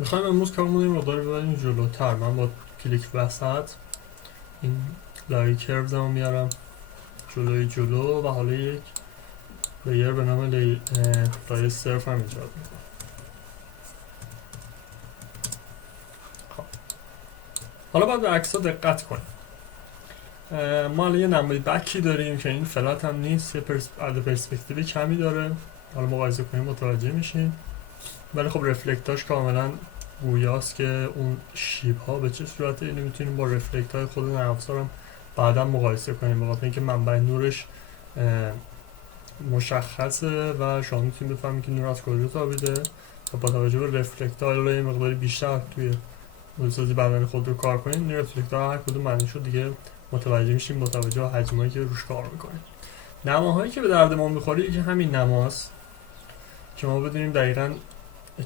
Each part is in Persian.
میخوایم امروز کارمون یه مقداری ببریم جلوتر. من با کلیک وسط این لای کروز رو میارم جلو و حالا یک لیر به نام لای صرف هم ایجاد میکنم. خب حالا باید به عکس ها دقت کنیم. ما الان یه نمای بکی داریم که این فلات هم نیست، یه پرسپکتیو کمی داره. حالا مقایسه کنیم متوجه میشین. ولی خب رفلکتاش کاملا گویاست که اون شیب ها به چه صورته. اینو میتونیم با رفلکت های خود نرم افزار هم بعدا مقایسه کنیم، بخاطر اینکه منبع نورش مشخصه و شما میتونید بفهمید که نور از کجا تابیده و با توجه به رفلکت ها یه مقداری بیشتر توی مدلسازی بدن خود رو کار کنید. این رفلکت ها هر کدوم معنی شد دیگه متوجه میشیم با توجه به حجمایی که روش کار میکنیم. نماهایی که به درد ما میخوره یکی همین نماست که ما بدونیم دقیقاً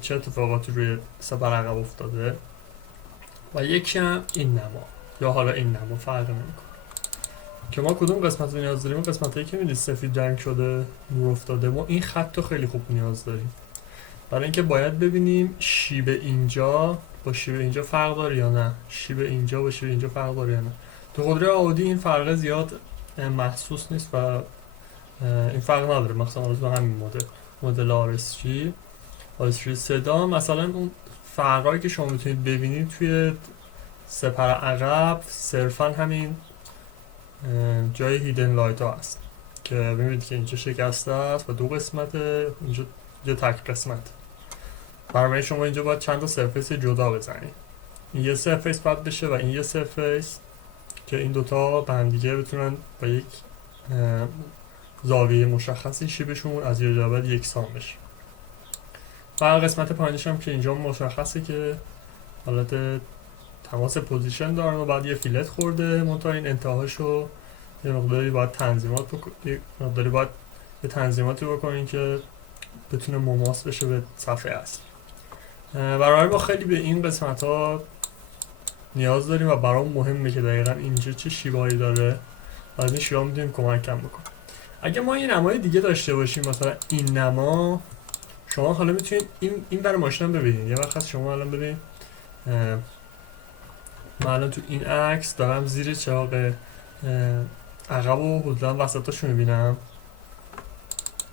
چه اتفاقاتی روی سپر عقب افتاده و یکی هم این نما یا حالا این نما فرق نمیکنه که ما کدوم قسمت رو نیاز داریم. قسمت هایی که میدید سفید رنگ شده نور افتاده، ما این خط رو خیلی خوب نیاز داریم برای اینکه باید ببینیم شیب اینجا با شیب اینجا فرق داره یا نه، شیب اینجا با شیب اینجا فرق داره یا نه. تو قدره عادی این فرق زیاد محسوس نیست و این فرق نداره. مثلا تو همین مدل RSG صدا مثلا اون فرقایی که شما میتونید ببینید توی سپر عقب صرفا همین جای هیدن لایت ها هست که ببینید که اینجا شکسته است و دو قسمته، اینجا یه تک قسمت. برای شما اینجا باید چند تا سرفیس جدا بزنید. این یه سرفیس باید بشه و این یه سرفیس که این دوتا به هم دیگه بتونن با یک زاویه مشخصی شیبشون از یه جا بعد یکسان بشه. و قسمت پایینش هم که اینجا مشخصه که حالت تماس پوزیشن دارن و بعد یه فیلت خورده، منتها این انتهاشو یه مقداری باید یه تنظیماتی بکنین که بتونه مماس بشه به صفحه اصلی. برای ما خیلی به این قسمت ها نیاز داریم و برام مهمه که دقیقا اینجا چه شیبایی داره و از این شیبا میتونیم کمکم بکن. اگه ما این نمای دیگه داشته باشیم، مثلا این نما، شما حالا میتونید این برای ماشین هم ببینید. یه وقت شما الان ببینید من الان تو این عکس دارم زیر چراغ عقب و حدودا وسطاشو میبینم،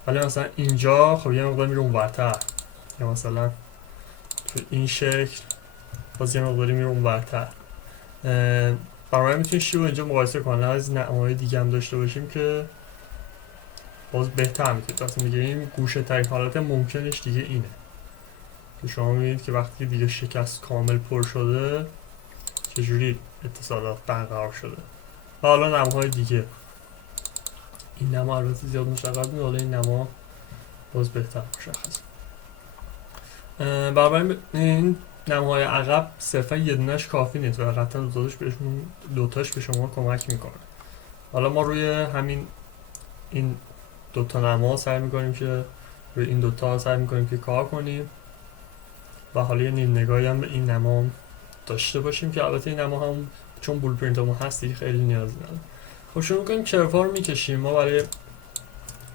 ولی مثلا اینجا خب یه مقدار میره اونورتر، یا مثلا تو این شکل باز یه مقداری میره اونورتر. برای میتونید شیب اینجا مقایسه کنید از نمای دیگه هم داشته باشیم که باز بهتر میتونید. وقتی میگیم گوشه ترین حالت ممکنش دیگه اینه که شما میبینید که وقتی دیگه شکست کامل پر شده چجوری اتصالات برقرار شده. و حالا نماهای دیگه، این نما البته زیاد مشخص نیست، حالا این نما باز بهتر مشخص. برای این نماهای عقب صرفا یه دونش کافی نیست و قطعا دوتاش به شما کمک میکنه. حالا ما روی همین این دوتا نما سعی میکنیم که روی این دوتا سعی میکنیم که کار کنیم و حالا یه نیم نگاهی هم به این نما داشته باشیم که البته این نما هم چون بولپرینت همون هست دیگه خیلی نیازی نداره. خب شروع میکنیم کرفا رو میکشیم. ما برای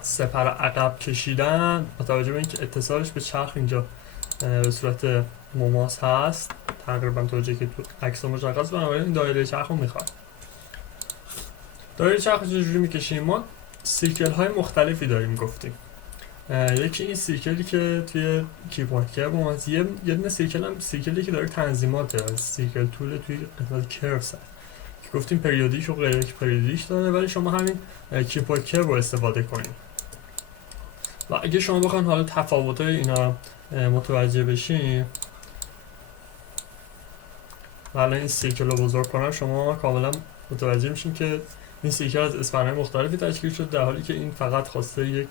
سپر عقب کشیدن با توجه به اینکه اتصالش به چرخ اینجا به صورت مماس هست تقریبا توجه که تو عکس مشخص، بنابراین این دایره چرخ رو میخواد. دایره چرخ رو چجوری میکشیم؟ ما سیرکل های مختلفی داریم گفتیم. یکی این سیرکلی که توی کیبورد کرد مماس، یه دونه سیرکل هم سیرکلی که داره تنظیماته، سیرکل تول توی قسمت کرو هست که گفتیم پریودیک و غیر پریودیک داره، ولی شما همین کیبورد کرو رو استفاده کنید. و اگه شما بخواید حالا تفاوت‌های اینا متوجه بشین، حالا این سیرکل رو بزرگ کنم شما کاملا متوجه میشین که این سیرکل از اسپن‌های مختلفی تشکیل شد، در حالی که این فقط خواسته یک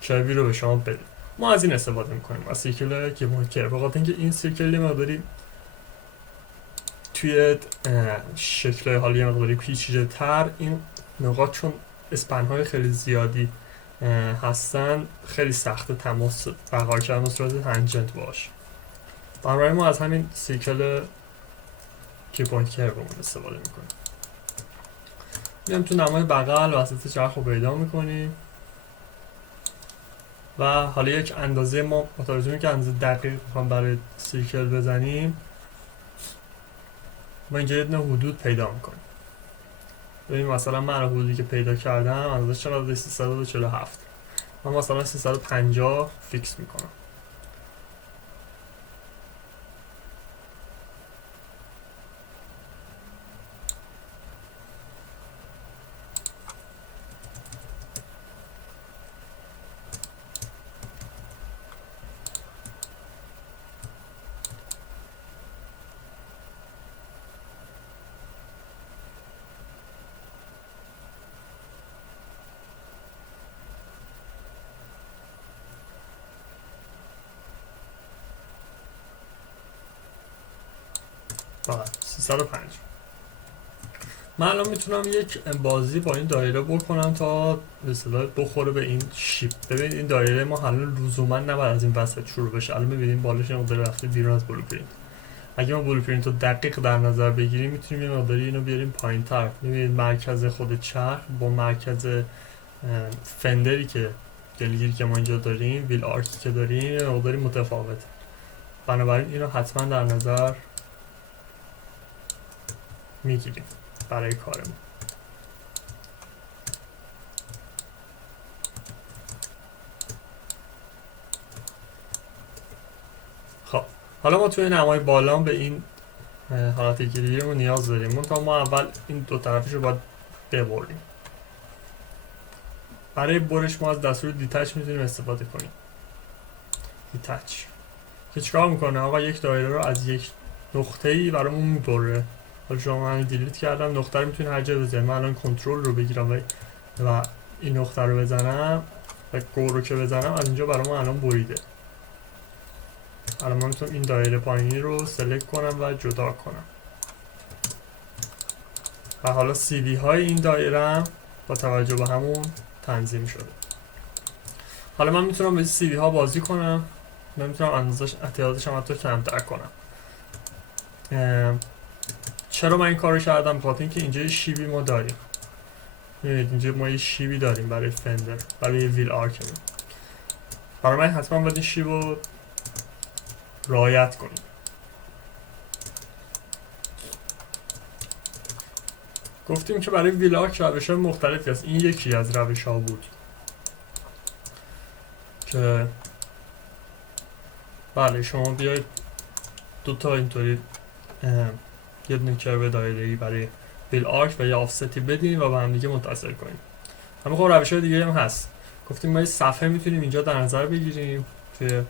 شبیه رو به شما بده. ما از این استفاده میکنیم از سیرکل کیبورد کرو، بخاطر اینکه این سیرکل مقداری توی شکل حالی مقداری پیچیده تر، این نقاط چون اسپن‌های خیلی زیادی هستن خیلی سخت تماس برقرار کردن صورت تنجنت باشه. برای ما از همین سیرکل کیبورد کرو استفاده میکنیم. میام تو نمای بغل وسط چرخ رو پیدا میکنیم و حالا یک اندازه ما متوجه که اندازه دقیق میخوام برای سیرکل بزنیم، ما اینجا یه دونه حدود پیدا میکنیم. ببین مثلا من حدودی که پیدا کردم اندازه چقدر؟ 347. من مثلا 350 فیکس میکنم. فقط 305. من الان میتونم یک بازی با این دایره بکنم تا به اصطلاح بخوره به این شیپ. ببین این دایره ما الان لزوما نباید از این وسط شروع بشه. الان میبینیم بالش این مقدار رفته بیرون از بلوپرینت. اگه ما بلوپرینت رو دقیق در نظر بگیریم میتونیم یه مقداری اینو بیاریم پایین‌تر. ببینید مرکز خود چرخ با مرکز فندری که دلگیری که ما اینجا داریم، ویل آرکی که داریم، یه مقداری متفاوته. بنابراین اینو حتما در نظر میگیریم برای کارمون. خب حالا ما توی نمای بالا به این حالت گیریمون نیاز داریم. منتها ما اول این دو طرفش رو باید ببریم. برای برش ما از دستور دیتچ میتونیم استفاده کنیم. دیتچ که چیکار میکنه؟ آقا یک دایره رو از یک نقطه‌ای برامون میبره. حالا شما من دیلیت کردم، نقطه رو میتونی هر جا بزنیم. من الان کنترل رو بگیرم و این نقطه رو بزنم و گو رو که بزنم از اینجا برام الان بریده. الان من میتونم این دایره پایینی رو سلکت کنم و جدا کنم و حالا سی وی های این دایره با توجه به همون تنظیم شده. حالا من میتونم به سی وی ها بازی کنم. من میتونم اندازش احتیاطش هم حتی کمتر کنم. چرا من این کارو کردم؟ بخاطر اینکه اینجا یه شیبی ما داریم. میبینید اینجا ما یه شیبی داریم برای فندر، برای ویل آرکمون. برای من حتما باید این شیب رو رعایت کنیم. گفتیم که برای ویل آرک روش های مختلفی هست. این یکی از روش ها بود که بله شما بیاید دوتا اینطوری یه دونه کرو دایره‌ای برای ویل آرک و یه آفستی بدین و با هم دیگه متصل کنیم. اما خب روش های دیگه هم هست. گفتیم ما یه صفحه میتونیم اینجا در نظر بگیریم توی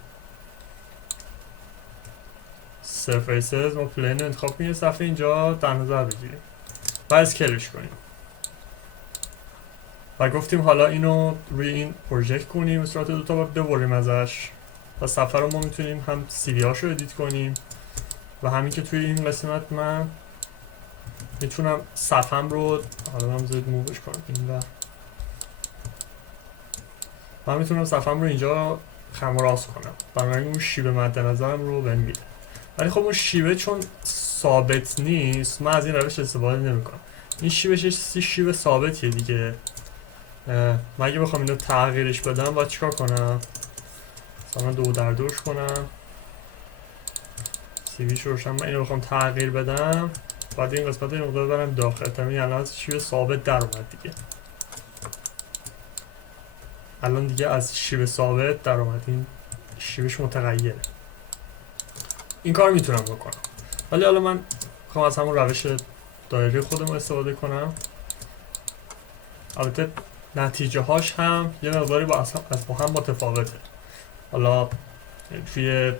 سرفیسز. ما پلین رو انتخاب کنیم، صفحه اینجا در نظر بگیریم و اسکیلش کنیم و گفتیم حالا اینو روی این پروژکت کنیم به صورت دوتا و ببریم ازش و صفحه رو ما میتونیم هم سی وی هاشو ادیت کنیم و همین که توی این قسمت من میتونم صفحم رو حالا من بذارید مووش کنم این و من میتونم صفحم رو اینجا خم و راست کنم. بنابراین اون شیب مد نظرم رو بهم میده. ولی خب اون شیبه چون ثابت نیست من از این روش استفاده نمیکنم. این شیبش یه شیب ثابتیه دیگه. من اگه بخوام اینو تغییرش بدم باید چیکار کنم؟ مثلا 2x2 کنم، سی ویش روشن. من اینو بخوام تغییر بدم بعد این قسمت رو مقدار برم داخل. تمام الان از شیب ثابت در اومد دیگه. الان دیگه از شیب ثابت در اومد، این شیبش متغیره. این کار میتونم بکنم. ولی حالا من میخوام از همون روش دایره خودم استفاده کنم. البته نتیجه هاش هم یه مقداری با هم متفاوته. حالا توی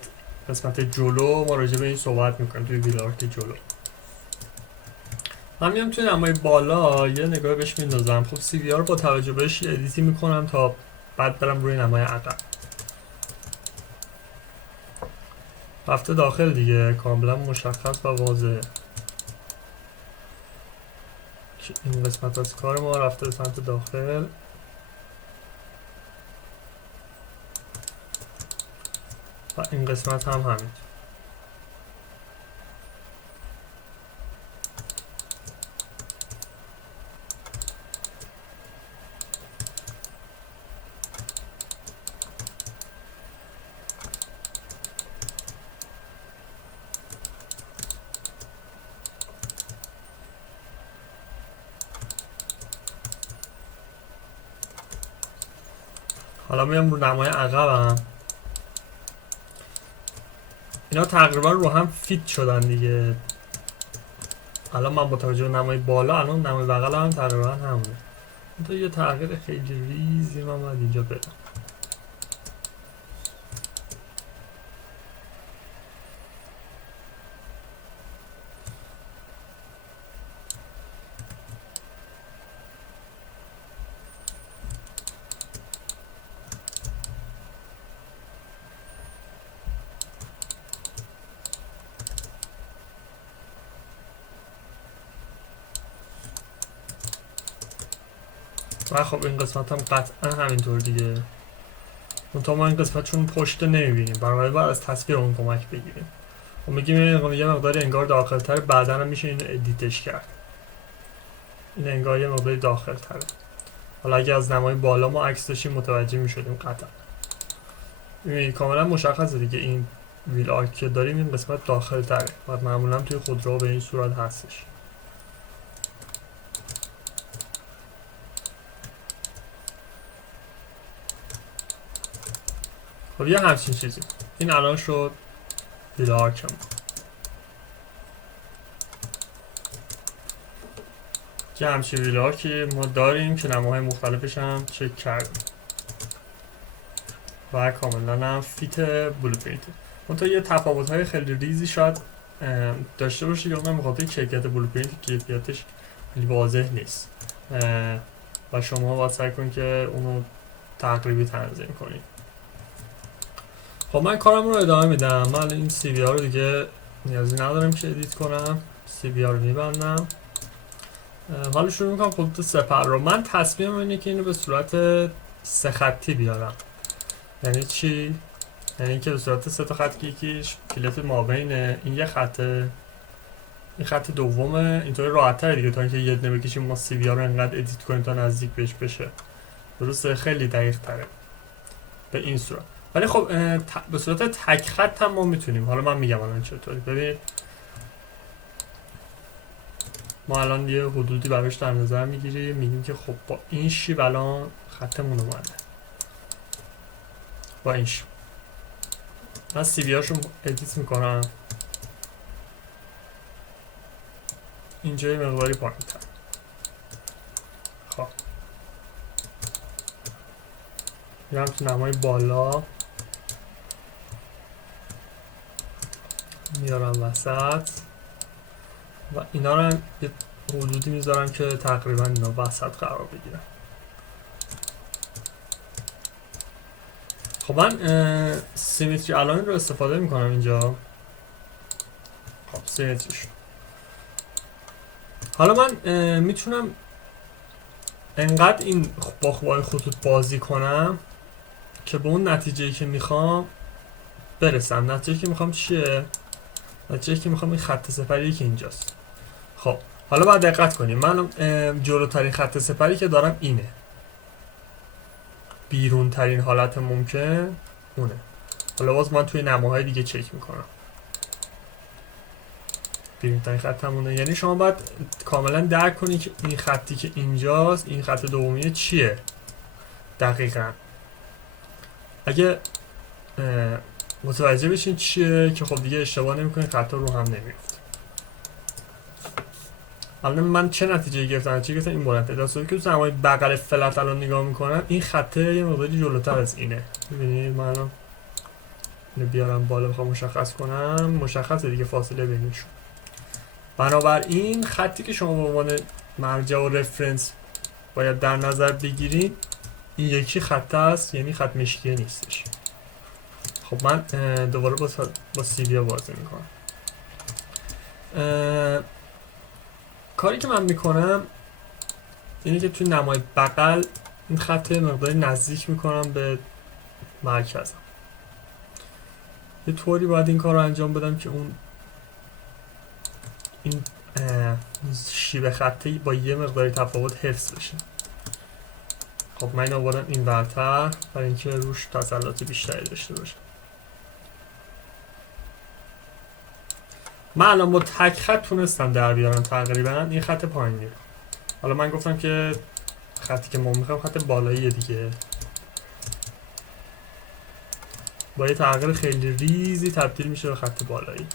قسمت جلو ما راجع به این صحبت میکنیم، توی ویل آرک جلو. من میام توی نمای بالا یه نگاه بهش میندازم. خب سی وی ها رو با توجه بهش ادیتی میکنم تا بعد برم روی نمای عقب. رفته داخل دیگه، کاملا مشخص و واضحه که این قسمت از کار ما رفته به سمت داخل. و این قسمت هم همین. حالا میام رو نمای عقبم، اینا تقریبا رو هم فیت شدن دیگه. الان من با توجه به نمای بالا الان نمای بغل هم تقریبا همونه. تو یه تغییر خیلی ریزی من باید اینجا بدم. و خب این قسمت هم قطعا همینطور دیگه. منتها ما این قسمت چون پشت نمیبینیم، بنابراین باید از تصویر اون کمک بگیریم. و میگیم یه مقداری انگار داخل تر، بعدا هم میشه اینو ادیتش کرد. این انگار یه مقداری داخل تره. حالا اگه از نمای بالا ما عکس داشتیم متوجه میشدیم قطعا. این کاملا مشخصه دیگه، این ویل آرک که داریم این قسمت داخل تره و معمولا توی خودرو به این صورت هستش. خب یه همچین چیزی این الان شد ویل آرک. یه همچین ویل آرکی ما داریم که نماهای مختلفش هم چک کردیم و کاملا هم فیت بلوپرینت. منتها یه تفاوت های خیلی ریزی شاید داشته باشه که اونم بخاطر کیفیت بلوپرینت، کیفیتش خیلی واضح نیست و شما باید سعی کنید که اونو تقریبی تنظیم کنید. خب من کارم رو ادامه میدم. من این سی بی ها رو دیگه نیازی ندارم که ادیت کنم. سی بی ها رو میبندم. حالا شروع میکنم خطوط سپر رو. من تصمیمم اینه که اینو به صورت 3 خطی بیارم. یعنی چی؟ یعنی اینکه به صورت 3 تا خط که یکیش پیلت مابینه، این یه خطه، این خط دومه. اینطوری راحت تره دیگه تا اینکه یه دونه بکشیم ما سی بی ها رو انقدر ادیت کنیم تا نزدیک بهش بشه. درسته؟ خیلی دقیق تره به این صورت. ولی خب به صورت تک خط هم ما میتونیم. حالا من میگم الان چطوری. ببینید ما الان یه حدودی براش در نظر میگیریم، میگیم که خب با این شیب الان خطمون اومده، با این شیب من سی بی هاشو ادیت میکنم اینجا یه مقداری پایین تر. خب میرم تو نمای بالا میارم وسط و اینا رو هم یه حدودی میذارم که تقریبا اینا وسط قرار بگیرن. خب من سیمتری الاین رو استفاده میکنم اینجا. خب سیمتریش حالا من میتونم انقدر این با خوبای خطوط بازی کنم که به اون نتیجه‌ای که میخوام برسم. نتیجه‌ای که میخوام چیه؟ نتیجه‌ای که میخوام این خط سپری که اینجاست. خب حالا باید دقت کنیم. من جلوترین خط سپری که دارم اینه، بیرون ترین حالت ممکن اونه. حالا باز من توی نماهای دیگه چک میکنم بیرون ترین خط همونه. یعنی شما باید کاملا درک کنید که این خطی که اینجاست، این خط دومیه چیه دقیقا. اگه متوجه بشین چیه که خب دیگه اشتباه نمیکنید، خطا رو هم نمیفته. الان من چه نتیجه گرفتم؟ چه گرفتم؟ این بلنده. در صورتی که تو نمای بغل فلت الان نگاه میکنم این خطه یه مقداری جلوتر از اینه. ببینید من الان اینو بیارم بالا بخوام مشخص کنم، مشخصه دیگه فاصله بینشون. بنابراین خطی که شما به عنوان مرجع و رفرنس باید در نظر بگیرید این یکی خط است، یعنی خط مشکیه نیستش. خب من دوباره با سی بی بازی میکنم. کاری که من میکنم اینه که توی نمای بغل این خط مقداری نزدیک میکنم به مرکزم. یه طوری باید این کار رو انجام بدم که اون این شیب خطی با یه مقداری تفاوت حفظ بشه. خب من اینو آوردم این ورتر برای اینکه روش تسلط بیشتری داشته باشه. من الان با تک خط تونستم در بیارم تقریبا این خط پایینی. حالا من گفتم که خطی که ما میخوایم خط بالاییه دیگه. با یه تغییر خیلی ریزی تبدیل میشه به خط بالایی.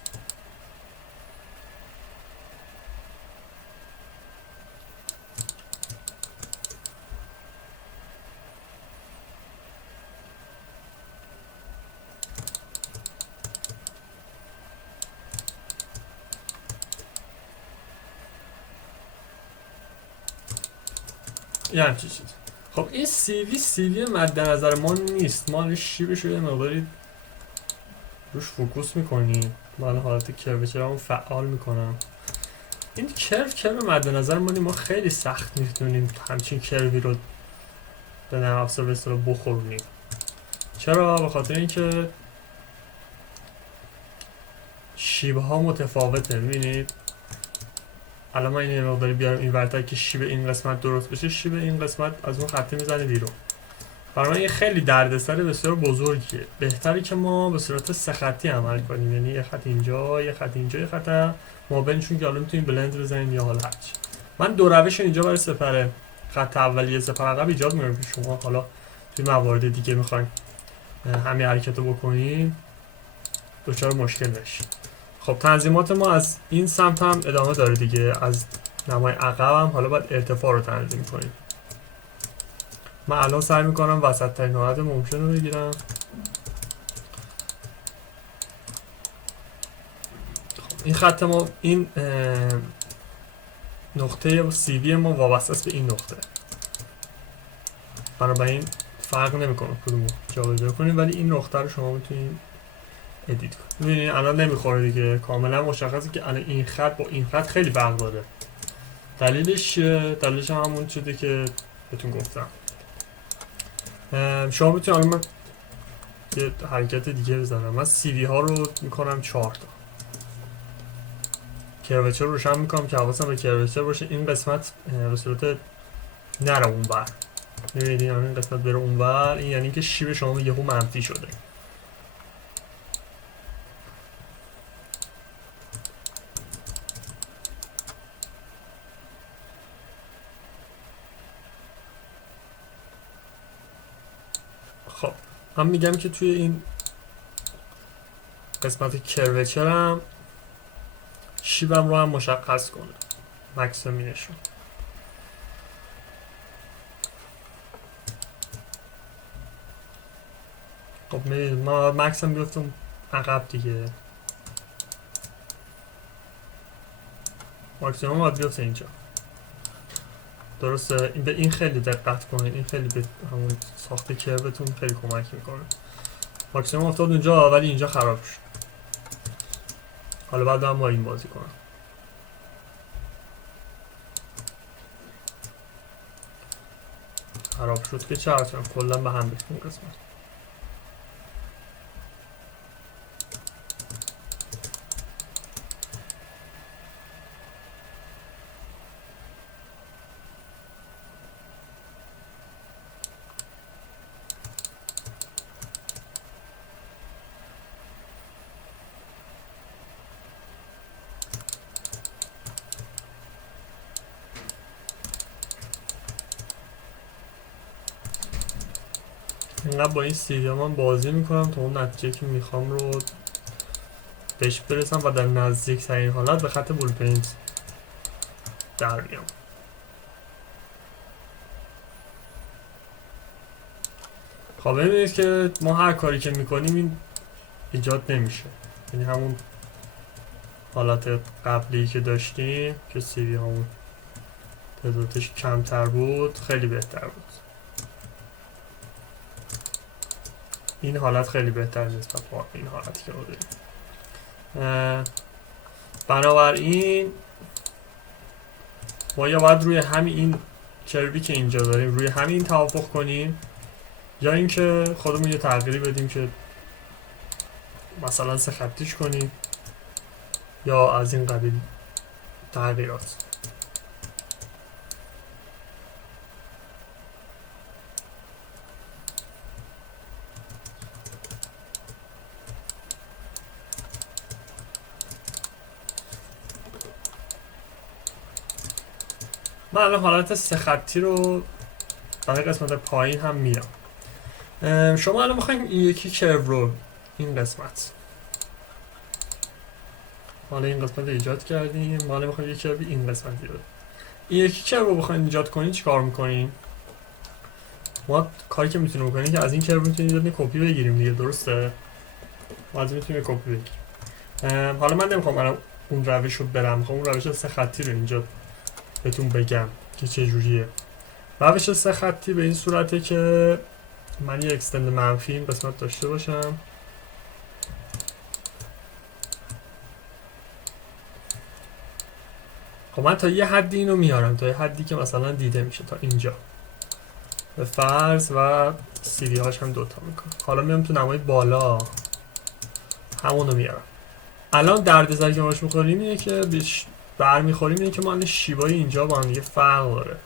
یه همچین چیز. خب این سی وی مد نظر ما نیست، ما شیبش رو یه مقداری روش فوکوس میکنیم. من حالت کروچر همون فعال میکنم. این کرو مد نظر ما خیلی سخت میتونیم همچین کروی رو به نرم افزار به اصطلاح بخورونیم. چرا؟ به خاطر اینکه شیبه ها متفاوته. میبینید الان من این مقداری بیارم این ورتر که شیب این قسمت درست بشه، شیب این قسمت از اون خطی میزنه بیرون. برای من این خیلی دردسر بسیار بزرگیه. بهتره که ما به صورت سه خطی عمل کنیم، یعنی یه خط اینجا، یه خط اینجا، یه خط ما بینشون که حالا میتونیم بلند بزنیم یا حالا هرچی. من دو روش اینجا برای سپر خط اولیه سپر عقب ایجاد می‌کنم که شما حالا توی موارد دیگه می‌خواید همین حرکت رو بکنیم دچار مشکل نشید. خب تنظیمات ما از این سمت هم ادامه داره دیگه. از نمای عقب هم حالا باید ارتفاع رو تنظیم کنیم. من الان سعی میکنم وسط ترین حالت ممکن رو بگیرم. خب این خط ما، این نقطه سی وی ما وابسته است به این نقطه، بنابراین فرق نمیکنه کدومو جابجا کنیم، ولی این نقطه رو شما میتونید ادیت کنید. ببینید الان نمیخوره دیگه، کاملا مشخصه که الان این خط با این خط خیلی فرق داره. دلیلش همون چیزی که بهتون گفتم. شما میتونید الان من یه حرکت دیگه بزنم. من سی وی ها رو میکنم 4 تا. کروچر رو روشن میکنم که حواسم به کروچر باشه. این قسمت به صورت نره اونور. میبینید این قسمت بره اونور، این یعنی که شیب شما یهو منفی شده. خب من میگم که توی این قسمت کروچرم شیبم رو هم مشخص کنه، مکسیمینشون. خب میبینید ما مکسیم بیفتم عقب دیگه، ماکسیمم باید بیفته اینجا. درسته؟ به این خیلی دقت کنید، این خیلی به همون ساخت کروتون خیلی کمک میکنه. ماکسیمم افتاد اونجا ولی اینجا خراب شد. حالا بعد هم با این بازی کنم. خراب شد که چه هرچند کلا به هم ریخت این قسمت. اینقدر با این سیوی من بازی میکنم تا اون نتیجه که میخوام رو بهش برسم و در نزدیک ترین حالت به خط بولپینت در بیام. خب ببینید که ما هر کاری که میکنیم این ایجاد نمیشه، یعنی همون حالت قبلی که داشتیم که سیوی همون تعدادش کمتر بود خیلی بهتر بود. این حالت خیلی بهتر نسبت به این حالتی که رو داریم. بنابراین ما یا باید روی همین این کروی که اینجا داریم روی همین توافق کنیم، یا اینکه خودمون یه تغییری بدیم که مثلا سه خطیش کنیم یا از این قبیل تغییرات. من الان حالت سه خطی رو برای قسمت پایین هم میرم. شما الان میخوایم این یکی کرو رو این قسمت. حالا این قسمت رو ایجاد کردیم، حالا میخوایم یک کرو این قسمت ایجاد. این یکی کرو رو بخوایم ایجاد کنیم چیکار میکنیم؟ ما کاری که میتونیم بکنیم که از این کرو میتونیم یه کپی بگیریم دیگه، درسته؟ ما از این میتونیم کپی بگیریم. حالا من نمیخوام اون روش رو برم، میخوام اون روش 3 خطی رو اینجا بهتون بگم که چه جوریه. روش 3 خطی به این صورته که من یه اکستند منفی این قسمت داشته باشم. خب من تا یه حدی اینو میارم، تا یه حدی که مثلا دیده میشه تا اینجا به فرض و سی دی هاش هم دوتا میکنم. حالا میام تو نمای بالا همونو میارم. الان دردسر که باش میخوریم اینه که برمیخوریم اینه که ما الان شیبای اینجا با هم دیگه فرق داره،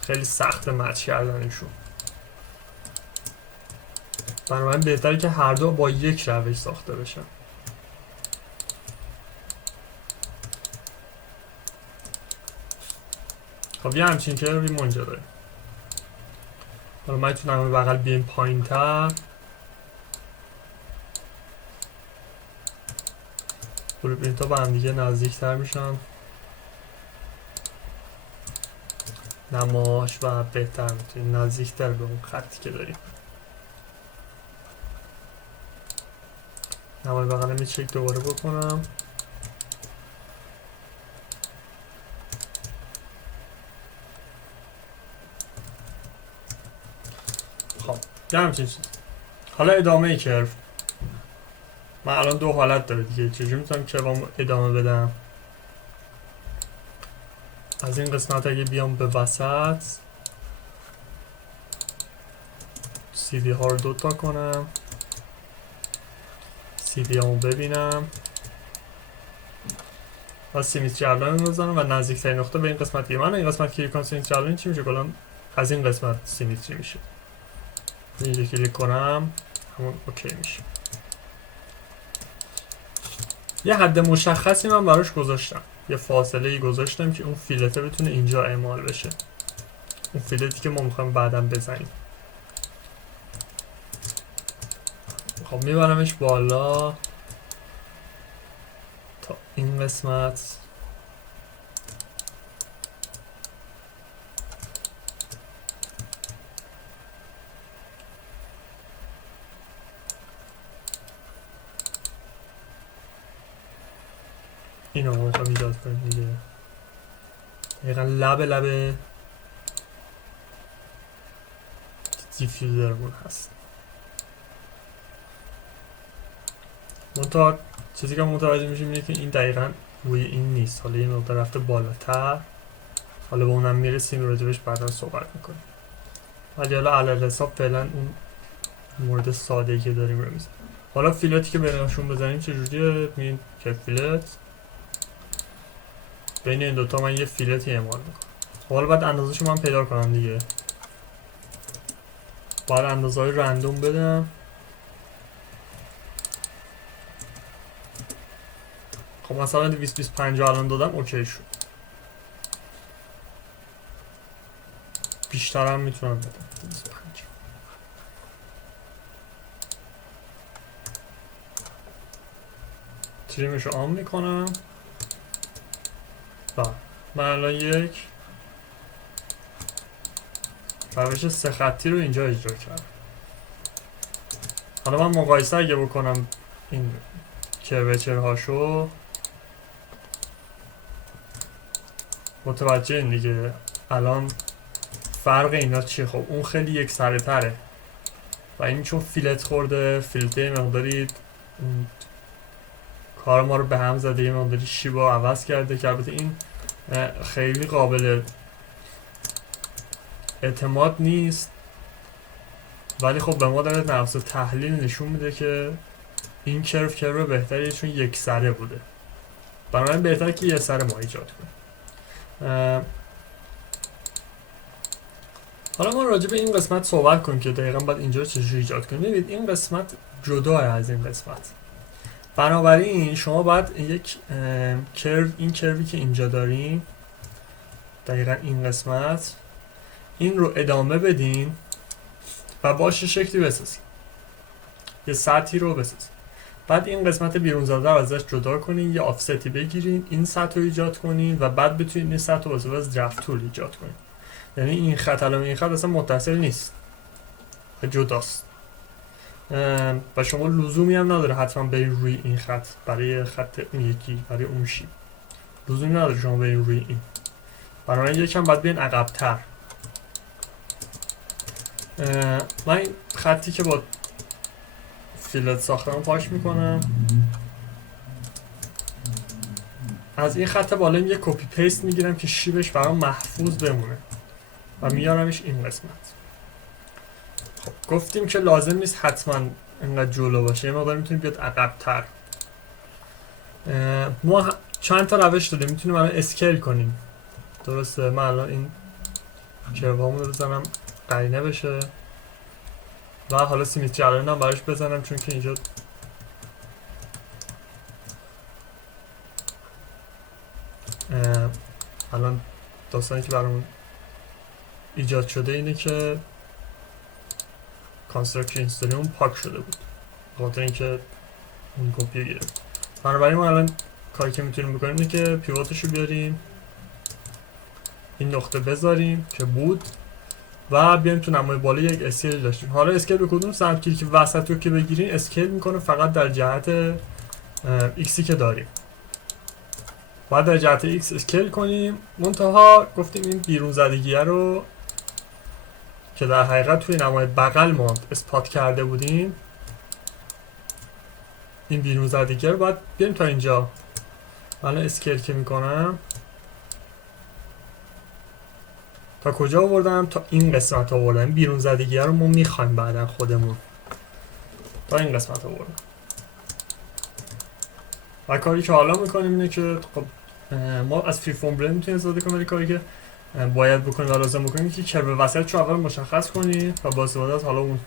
خیلی سخت مچ کردنشون. بنابراین بهتره که هر دو با یک روش ساخته بشن. خب یه همچین که روی منجا داریم. حالا من تو نمای بغل بیایم پایین تر، این تا با هم دیگه نزدیک تر میشن، نماش و بهتر میتونیم نزدیک تر به اون خطی که داریم. نمای بغلم یه چک دوباره بکنم. خب یه همچین چیز. حالا ادامه کرو من الان دو حالت داره دیگه، چجوری میتونم کروام ادامه بدم؟ از این قسمت اگه بیام به وسط سی دی ها رو دوتا کنم، سی دی همو ببینم و سیمیتری الاین بزنم و نزدیکترین نقطه به این قسمت دیگه. من این قسمت کلیک کنم سیمیتری الاین چی میشه؟ کلا از این قسمت سیمیتری میشه. اینجا کلیک کنم همون اوکی میشه. یه حد مشخصی من براش گذاشتم، یه فاصله ای گذاشتم که اون فیلته بتونه اینجا اعمال بشه، اون فیلتی که ما میخوایم بعداً بزنیم. خب میبرمش بالا تا این قسمت. اینو ما میخوایم ایجاد کنیم دیگه، دقیقا لب دیفیوزرمون هست. منتها چیزی که متوجه میشیم اینه که این دقیقا روی این نیست، حالا یه مقدار رفته بالاتر. حالا به اونم میرسیم، راجبش بعدا صحبت میکنیم. ولی حالا علل حساب فعلا اون مورد ساده‌ای که داریم رو میزنیم. حالا فیلتی که بینشون بزنیم چجوریه؟ میگیم که فیلت بین این دوتا من یه فیلتی اعمال میکنم. حالا باید اندازه‌شو من پیدا کنم دیگه، باید اندازه های رندوم بدم. خب مثلا 225 الان دادم اوکی شد. بیشتر هم میتونم بدم 25. تریمش رو آن میکنم و من الان یک روش 3 خطی رو اینجا اجرا کردم. حالا من مقایسه اگه بکنم این کروچر هاشو متوجه این دیگه الان فرق اینا چیه. خب اون خیلی یک سره تره و این چون فیلت خورده، فیلته مقداری کار ما رو به هم زده، یه مقداری شیبا عوض کرده که البته این خیلی قابل اعتماد نیست، ولی خب به ما داره نفس و تحلیل نشون میده که این کرو بهتره چون یک سره بوده، بنابراین بهتره که یه سره ما ایجاد کنیم. حالا ما راجع به این قسمت صحبت کنیم که دقیقا باید اینجا چجوری ایجاد کنیم. ببینید این قسمت جدا از این قسمت، بنابراین شما باید یک این کروی که اینجا داریم دقیقا این قسمت این رو ادامه بدین و باشه شکلی بسازید. یه سطحی رو بسازین. بعد این قسمت بیرون زده رو ازش جدا کنین، یه آفستی بگیرین، این سطح رو ایجاد کنین و بعد بتونین این سطح رو واسه از درافت تول ایجاد کنین. یعنی این خط الان این خط اصلا متصل نیست، جداست و شما لزومی هم نداره حتما برین روی این خط برای خط اون یکی، برای اون شیب لزومی نداره شما برین روی این. برای من یکم باید بیاین عقب‌تر. من این خطی که با فیلت ساختم پاک میکنم، از این خط بالا یه کپی پیست میگیرم که شیبش برام محفوظ بمونه و میارمش این قسمت. خب گفتیم که لازم نیست حتما اینقدر جلو باشه، یه مقدار میتونیم بیاد عقب‌تر. ما چند تا روش داریم، میتونیم الان اسکیل کنیم. درسته، من الان این کربامون رو بزنم قرینه بشه و حالا سیمیتری الان هم براش بزنم چون که اینجا الان داستانی که برامون ایجاد شده اینه که کانستراکشن اینستالیمون پاک شده بود بخاطر اینکه اون کپی گرفت. بنابراین ما الان کاری که میتونیم بکنیم اینه که پیوتش رو بیاریم این نقطه بذاریم که بود و بیایم تو نمای بالا یک اسکیل داشتیم. حالا اسکیل به کدوم سمت که وسط رو که بگیرین اسکیل میکنه فقط در جهت ایکسی که داریم. باید در جهت ایکس اسکیل کنیم. منتها گفتیم این بیرون زدگیه رو که در حقیقت توی نمای بغل ما اسپات کرده بودیم، این بیرون زدگیه رو باید بیایم تا اینجا. الان اسکیل که میکنم تا کجا آوردم؟ تا این قسمت آوردم. بیرون زدگیه رو ما میخوایم بعدن خودمون، تا این قسمت آوردم. و کاری که حالا میکنیم اینه که خب ما از فری فرم بلند میتونیم استفاده کنیم، ولی کاری که باید بکنیم و لازم بکنیم که کرب وسط رو اول مشخص کنیم و با استفاده از حالا اون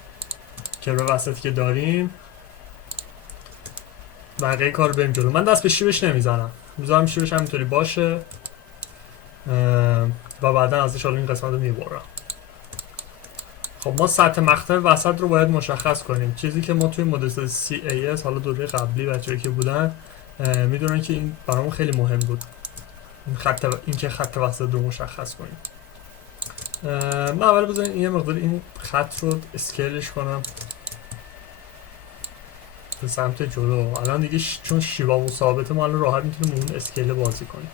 کرب وسطی که داریم بقیه کار بریم جلو. من دست به شیبش نمیزنم، میذارم شیبش همینطوری باشه و بعدا ازش حالا این قسمت رو میبرم. خب ما سطح مقطع وسط رو باید مشخص کنیم، چیزی که ما توی مدرسه CAS حالا دوره قبلی بچه‌ای که بودن میدونن که این برامون خیلی مهم بود، این که خط وسط رو مشخص کنیم. من اول بذاریم یه مقدار این خط رو اسکیلش کنم به سمت جلو. الان دیگه چون شیبامون ثابته ما الان راحت میتونیم اون اسکیل بازی کنیم.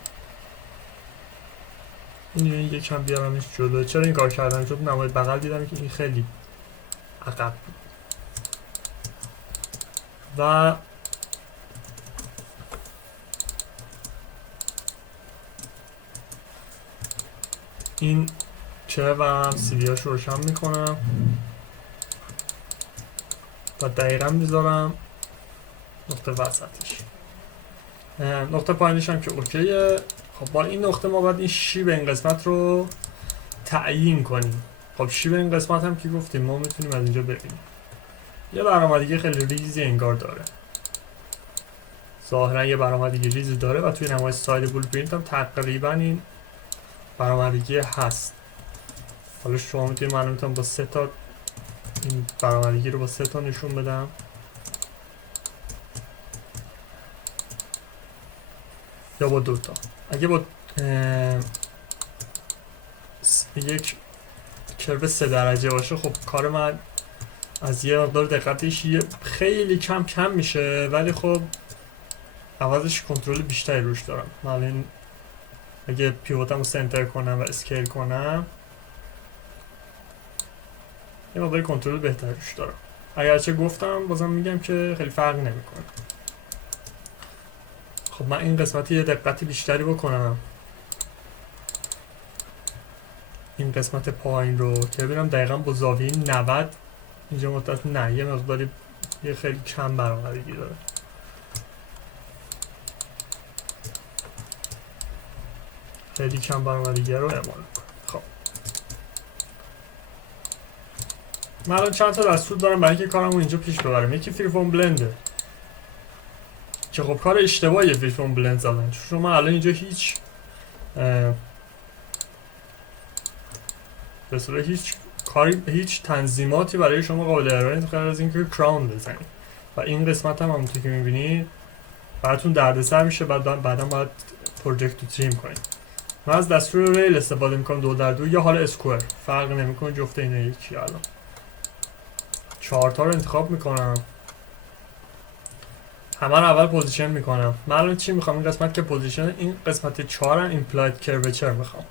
این یکم بیارمش جلو. چرا این کار کردم؟ چون نمای بغل دیدم که این خیلی عقب بود و این چه و هم سی بی هاش روشن میکنم و دقیقا میذارم نقطه وسطش. نقطه پایینش هم که اوکیه. خب با این نقطه ما باید این شیب این قسمت رو تعیین کنیم. خب شیب این قسمت هم که گفتیم ما میتونیم از اینجا ببینیم یه برآمدگی خیلی ریزی انگار داره، ظاهرا یه برآمدگی ریزی داره و توی نمای ساید بلوپرینت هم تقریبا این برآمدگی هست. حالا شما میتونید، من میتونم با 3 تا این برآمدگی رو با 3 تا نشون بدم. یا با 2 تا. اگه با یک کرو 3 درجه باشه خب کار من از یه مقدار دقتش خیلی کم میشه، ولی خب عوضش کنترل بیشتری روش دارم. من اگه پیوتم رو سنتر کنم و اسکیل کنم یه مقدار کنترل بهتری روش دارم، اگرچه گفتم بازم میگم که خیلی فرق نمیکنه. خب من این قسمتی یه دقتی بیشتری بکنم، این قسمت پایین رو که ببینم دقیقا با زاویه 90 اینجا مدت نه یه مقداری یه خیلی کم برآمدگی داره. خیلی کم برآمدگی رو اعمال کنم. خب من الان چند تا دستور دارم برای اینکه کارمو اینجا پیش ببرم. یکی فری فرم بلنده که خب کار اشتباهیه فری فرم بلند زدن، چون شما الان اینجا هیچ به صورت هیچ کاری، هیچ تنظیماتی برای شما قابل ارائه نیست غیر از اینکه کراون بزنید. و این قسمت هم همونطور که میبینید براتون دردسر میشه. بعدا باید پروژکت رو تریم کنید. من از دستور ریل استفاده میکنم 2x2 یا حالا اسکوئر، فرق نمیکنه، جفت اینا یکی. الان 4 تا رو انتخاب میکنم، همه رو اول پوزیشن میکنم. من الان چی میخوام؟ این قسمت که پوزیشن، این قسمت 4 هم ایمپلاید کرویچر میخوام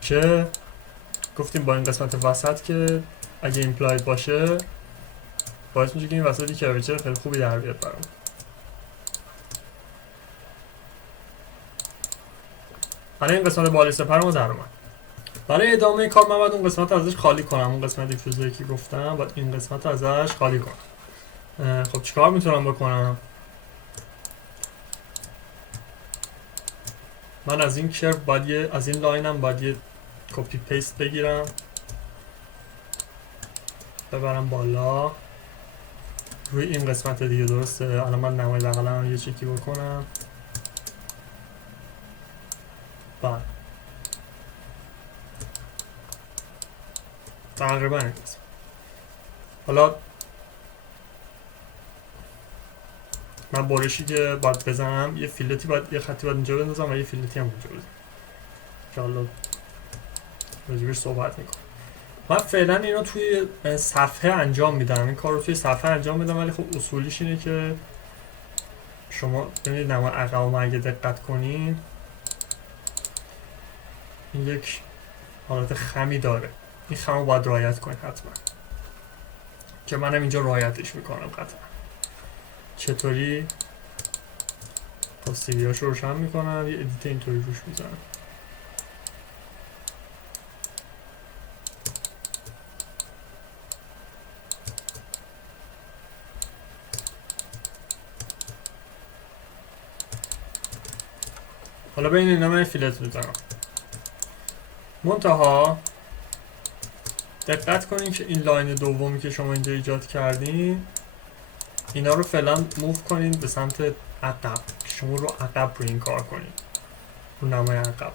که گفتیم با این قسمت وسط که اگه ایمپلاید باشه باعث میشه که این وسط کرویچر خیلی خوبی در بیاد برام. حالا این قسمت بالی سپرمو در اومد. برای ادامه کار من باید اون قسمت ازش خالی کنم، اون قسمت دیفیوزری که گفتم باید این قسمت ازش خالی کنم. خب چیکار میتونم بکنم؟ من از این کرو باید از این لاینم باید یه کپی پیست بگیرم ببرم بالا روی این قسمت دیگه. درسته؟ الان من نمای بغلم یه چکی بکنم. بعد تقریبا این قسمت. حالا من برشی که باید بزنم یه فیلتی باید، یه خطی باید اینجا بندازم و یه فیلتی هم اینجا بزنم که حالا راجبش صحبت میکنم. من فعلا اینو توی صفحه انجام میدم، این کار رو توی صفحه انجام میدم، ولی خب اصولیش اینه که شما ببینید نما عقب اگه دقت کنین این یک حالت خمی داره، این خم رو باید رعایت کنید حتما، که منم اینجا رعایتش میکنم قطعا. چطوری؟ با سیویاشو روشن میکنم، یه ادیت اینطوری روش میزنم. حالا بین اینا من فیلت میزنم. منتها دقت کنین که این لاین دومی که شما اینجا ایجاد کردین اینا رو فعلا موو کنین به سمت عقب، که شما رو عقب رو این کار کنین، رو نمای عقب.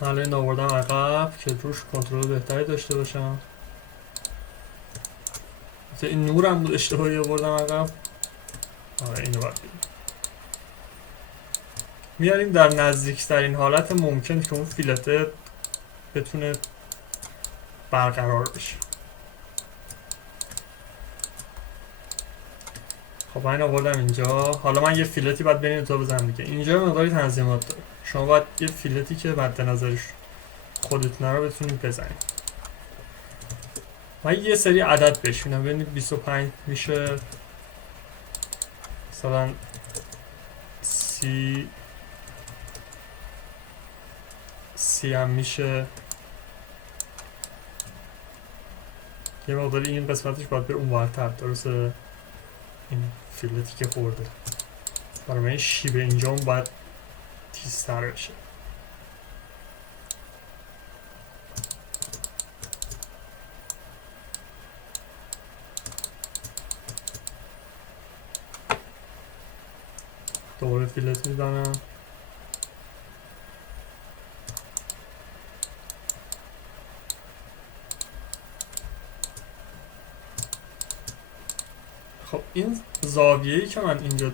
حالا این آوردم عقب که روش کنترل بهتری داشته باشم. این نورم بود اشتباهی آوردم عقب. آره اینو باید بگیم میاریم در نزدیکترین حالت ممکن که اون فیلته بتونه برقرار بشه. خب من آوردم اینجا. حالا من یه فیلتی باید بین تا بزنم دیگه. اینجا مقداری تنظیمات داره، شما باید یه فیلتی که مد نظرش خودتونه رو بتونید بزنید. من یه سری عدد بهش میدم، ببینید 25 میشه مثلا 30 هم میشه. یه مقداری این قسمتش باید بره اونورتر، درسته؟ این فیلتی که خورده برای من شیب اینجا هم باید تیزتر بشه. دوباره فیلت میزنم. خب این زاویه‌ای که من اینجا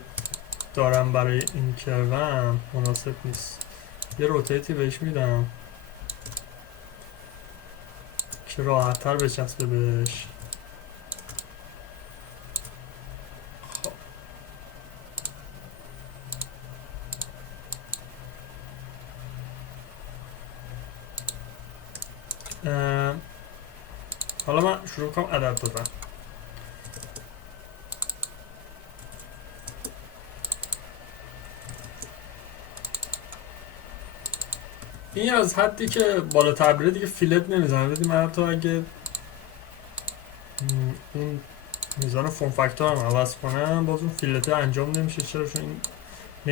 دارم برای این کروم مناسب نیست، یه روتیتی بهش میدم که راحت تر بچسبه بهش. خب حالا من شروع کنم عدد دادن. این از حدی که بالاتر بره دیگه فیلت نمیزنه. بدید من حتی اگه اون میزان فرم فاکتور هم عوض کنم باز اون فیلت انجام نمیشه. چرا؟ چون این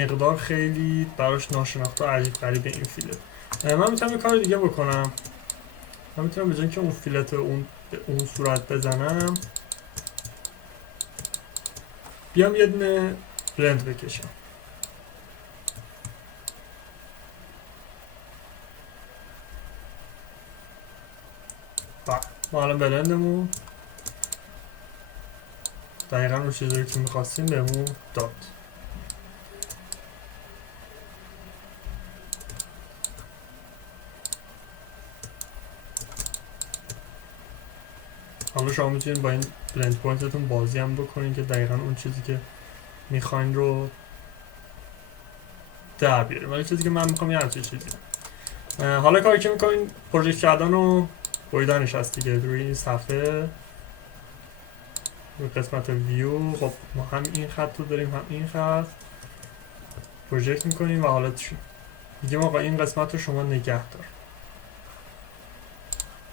مقدار خیلی براش ناشناخته و عجیب غریبه این فیلت. من میتونم یه کار دیگه بکنم. من میتونم به جای اینکه اون فیلت اون صورت بزنم بیام یه دونه بلند بکشم. ما الان بلندمون دقیقا اون چیزی که میخواستیم بهمون داد. حالا شما میتونید با این بلند پوینتتون بازی هم بکنید که دقیقا اون چیزی که میخواین رو در بیاریم، ولی چیزی که من میخوام یه همچین چیزی. حالا کاری که میکنین پروژکت کردن و بریدنش هست دیگه روی این صفحه، روی قسمت ویو. خب ما هم این خط رو داریم هم این خط پروژکت میکنیم و حالا چی میگیم آقا این قسمت رو شما نگه دار،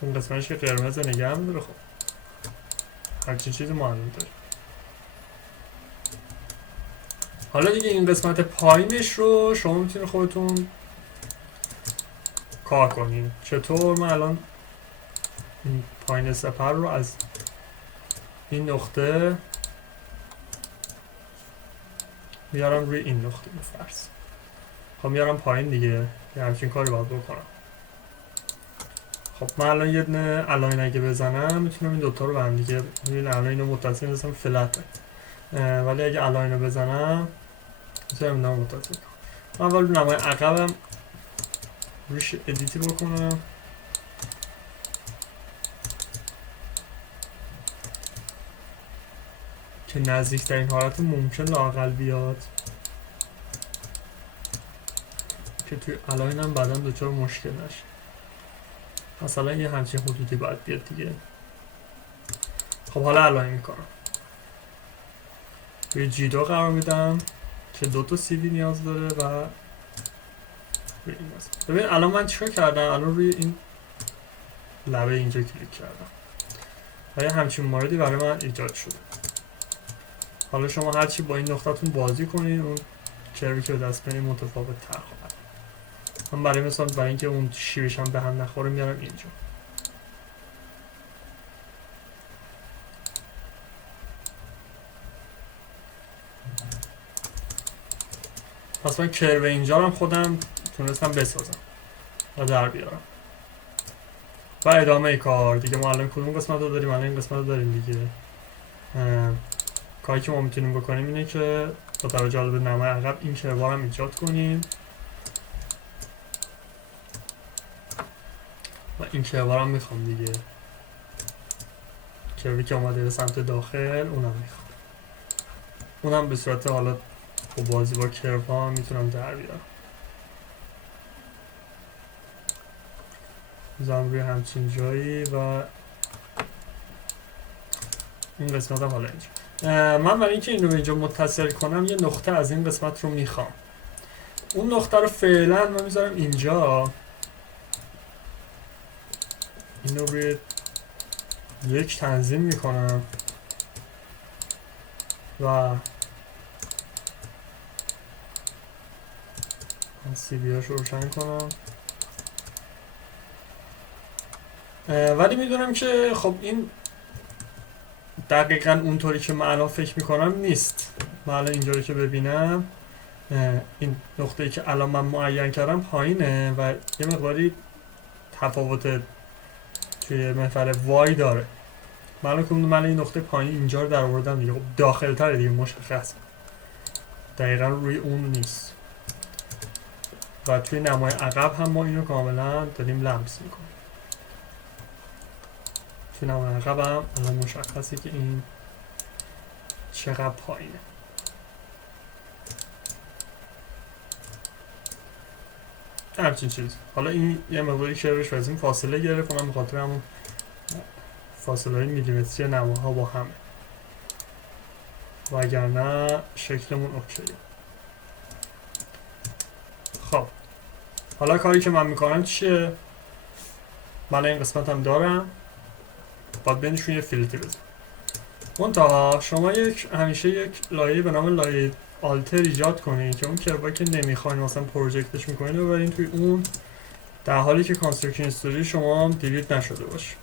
اون قسمتش که قرمز نگه هم داره. خب همچین چیزی ما هم داریم. حالا دیگه این قسمت پایینش رو شما میتونید خودتون کار کنین. چطور؟ من الان این پایین سپر رو از این نقطه میارم روی این نقطه فرض. خب میارم پایین دیگه، یه همچین کاری باید بکنم. خب من الان یه دونه الاین اگه بزنم میتونم این دوتا رو به هم دیگه، این الاین رو متصل می‌سازم فلت، ولی اگه الاین رو بزنم میتونم اینا رو متصل کنم. اول نمای عقبم روش ادیتی بکنم که نزدیکترین حالت ممکن لااقل بیاد، که توی الاین هم بعدا دچار مشکل نشه. مثلا یه همچین حدودی باید بیاد دیگه. خب حالا الاین میکنم، روی G2 قرار میدم که 2 تا CV نیاز داره و روی این هست. ببین الان من چیکار کردم؟ الان روی این لبه اینجا کلیک کردم و یه همچین موردی برای من ایجاد شده. حالا شما هرچی با این نقطه‌تون بازی کنین اون کروی که به دست بیارین متفاوت تر خواهد. من برای مثال برای اینکه اون شیبش هم به هم نخوره میارم اینجا. پس من کرو اینجا رو هم خودم تونستم بسازم و در بیارم و ادامه کار دیگه. ما الان کدوم قسمت رو داریم؟ الان این قسمت رو داریم دیگه. کاری که ما میتونیم بکنیم اینه که با توجه به نمای عقب این کرو هم ایجاد کنیم و این کرو هم میخوام دیگه، کروی که اومده به سمت داخل اونم میخوام، اونم به صورت حالا با بازی با کرو ها میتونم در بیارم. میذارم روی همچین جایی و این قسمت هم حالا اینجا. من برای اینکه این رو اینجا متصل کنم یه نقطه از این قسمت رو میخوام. اون نقطه رو فعلا من میذارم اینجا، این رو روی 1 تنظیم میکنم و سی بی هاش رو روشن کنم. ولی میدونم که خب این دقیقا اونطوری که من الان فکر میکنم نیست. من الان اینجا رو که ببینم این نقطه‌ای که الان من معین کردم پایینه و یه مقداری تفاوت توی محور وای داره. من این نقطه پایین اینجا رو در آوردم دیگه. خب داخل تره دیگه، مشخص دقیقا روی اون نیست و توی نمای عقب هم ما اینو کاملا داریم لمس میکنیم. توی نمای عقب هم الان مشخصه که این چقدر پایینه. همچین چیز. حالا این یه مقداری که روش وزیم فاصله گرفت، اونم بخاطر همون فاصله های میلیمتری نماها با همه، وگرنه شکلمون اوکیه. خب حالا کاری که من میکنم چیه؟ من این قسمت هم دارم، باید بینشون یه فیلتر بزنم. منتها شما همیشه یک لایه به نام لایه آلتر ایجاد کنید که اون کروایی که نمیخواین مثلا پروژکتش میکنید و برین توی اون، در حالی که کانسترکشن هیستوری شما دیلیت نشده باشه.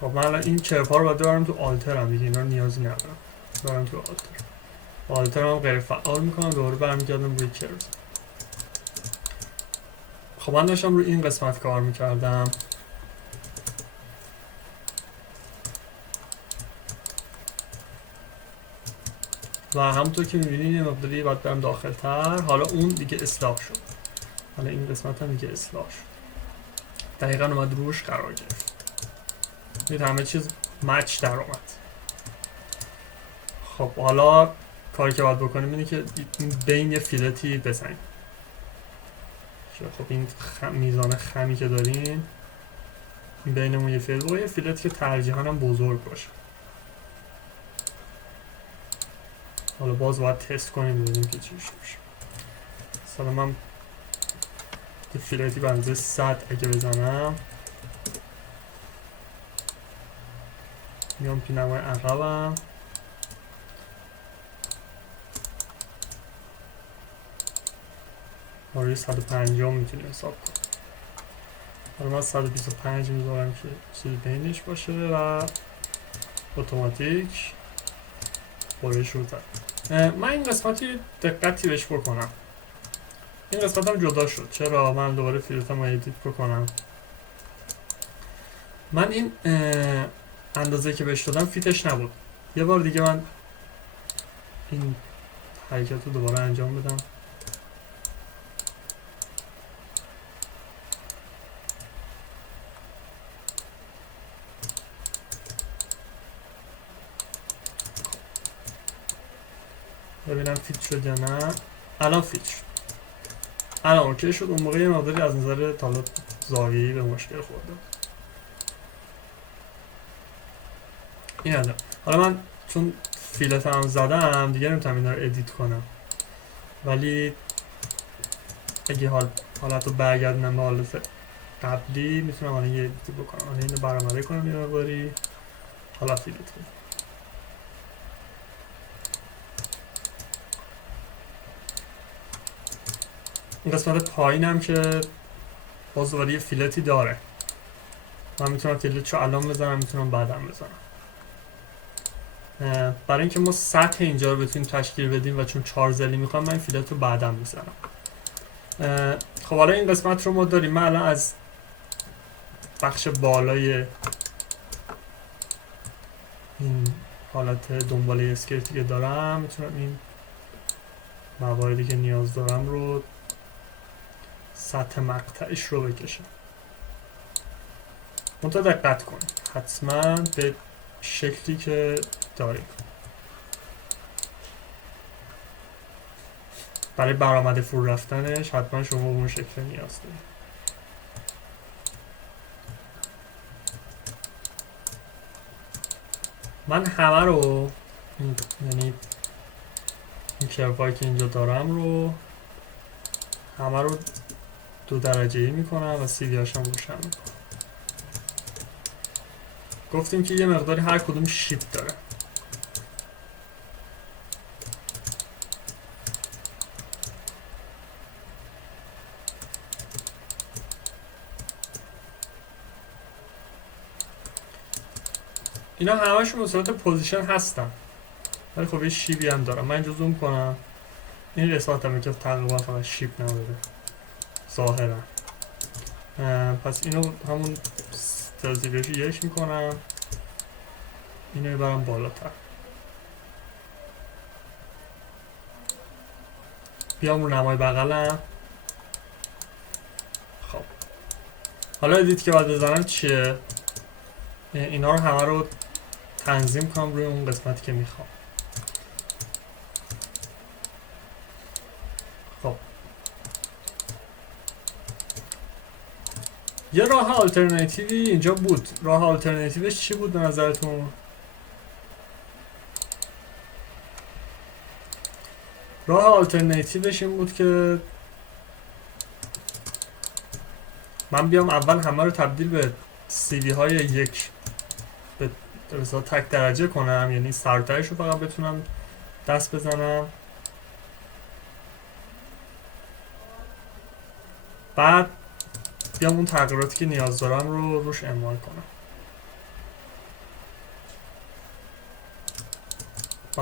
خب من الان این کرپا رو باید ببرم تو آلتر هم دیگه، اینا رو نیازی ندارم، ببرم تو آلتر هم غیر فعال میکنم، دوباره برمیگردم روی کرپ. خب من داشتم روی این قسمت کار میکردم و همونطور که میبینید یه مقداری باید برم داخل تر. حالا اون دیگه اصلاح شد، حالا این قسمت هم دیگه اصلاح شد، دقیقا اومد روش قرار گرفت. دید همه چیز مچ در اومد. خب حالا کاری که باید بکنیم اینه که بین یه فیلتی بزنیم. خب این میزان خمی که داریم بینمون یه فیلت و یه فیلت که ترجیحاً هم بزرگ باشه. حالا باز باید تست کنیم ببینیم که چی میشه. مثلا من یه فیلتی به اندازه 100 اگه بزنم، میام پینمای عقبم، روی 150 میتونیم حساب کنیم. حالا من 125 میذارم که چیزی بینش باشه و اتوماتیک برش رو زد. من این قسمتی دقتی بهش بکنم. این قسمت هم جدا شد. چرا؟ من دوباره فیلترم رو ادیت بکنم. من این اندازه که بهش دادم فیتش نبود. یه بار دیگه من این حرکت رو دوباره انجام بدم. ببینم فیت شد یا نه. الان فیت شد، الان اوکی شد. اون موقع یه مقداری از نظر طالب زاویه‌ای به مشکل خورده. این حالا من چون فیلت هم زدم دیگه نمیتونم اینا رو ادیت کنم، ولی اگه حالت رو برگردونم به حالت قبلی میتونم الان یه ادیت بکنم. الان اینو برآمده کنم یه مقداری، حالا فیلت بدم. این قسمت پایینم که باز دوباره یه فیلتی داره. من میتونم فیلتشو الان بزنم، میتونم بعدم بزنم. برای اینکه ما سطح اینجا رو بتونیم تشکیل بدیم و چون 4 زلی میخوام من این فیلت رو بعدم میزنم. خب حالا این قسمت رو ما داریم. من الان از بخش بالای این حالت دنباله اسکرتی که دارم میتونم این مواردی که نیاز دارم رو سطح مقطعش رو بکشم. منتها دقت کنید حتما به شکلی که داریم. برای برآمده فرو رفتنش حتما شما به اون شکل نیاز دارید. من همه رو یعنی این کرفایی که اینجا دارم رو همه رو 2 درجه‌ای میکنم و سی وی‌هاشم روشن میکنم. گفتیم که یه مقداری هر کدوم شیب داره. اینا همشون به صورت پوزیشن هستن، ولی خب یه شیبی هم دارم. من اینجا زوم کنم، این قسمت هم که تقریبا فقط شیب نداره ظاهرا. پس اینو همون ترزیبش 1 میکنم، اینو برم بالاتر، بیام رو نمای بغلم. خب حالا ادیت که باید بزنم چیه؟ اینا رو همه رو تنظیم کنم روی اون قسمتی که میخوام. خب یه راه آلترناتیوی اینجا بود. راه آلترناتیوش چی بود به نظرتون؟ راه آلترناتیوش این بود که من بیام اول همه رو تبدیل به CV های 1 به رسالت تک درجه کنم، یعنی سرترش رو فقط بتونم دست بزنم، بعد بیام اون تغییراتی که نیاز دارم رو روش اعمال کنم.